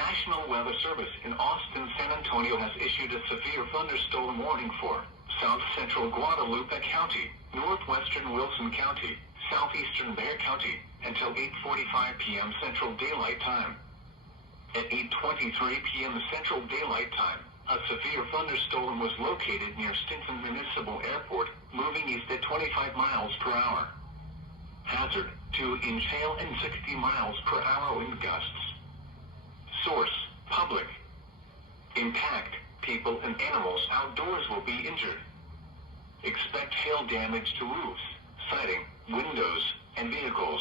National Weather Service in Austin, San Antonio has issued a severe thunderstorm warning for South Central Guadalupe County, Northwestern Wilson County, Southeastern Bexar County, until 8:45 p.m. Central Daylight Time. At 8:23 p.m. Central Daylight Time, a severe thunderstorm was located near Stinson Municipal Airport, moving east at 25 miles per hour. Hazard, 2-inch hail and 60 miles per hour wind gusts. Source, public. Impact, people and animals outdoors will be injured. Expect hail damage to roofs, siding, windows, and vehicles.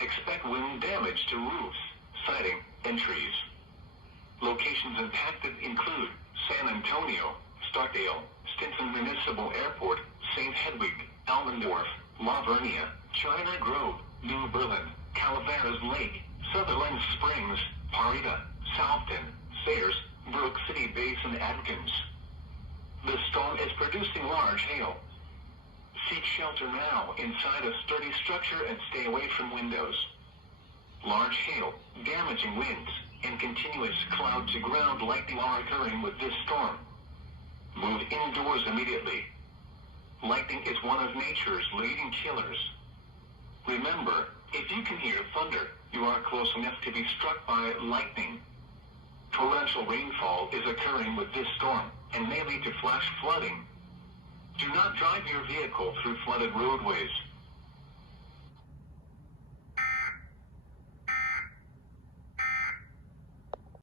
Expect wind damage to roofs, siding, and trees. Locations impacted include San Antonio, Stockdale, Stinson Municipal Airport, St. Hedwig, Almendorf, La Vernia, China Grove, New Berlin, Calaveras Lake, Sutherland Springs, Parita, Southton, Sayers, Brook City Basin, Atkins. The storm is producing large hail. Seek shelter now inside a sturdy structure and stay away from windows. Large hail, damaging winds, and continuous cloud-to-ground lightning are occurring with this storm. Move indoors immediately. Lightning is one of nature's leading killers. Remember, if you can hear thunder, you are close enough to be struck by lightning. Torrential rainfall is occurring with this storm, and may lead to flash flooding. Do not drive your vehicle through flooded roadways.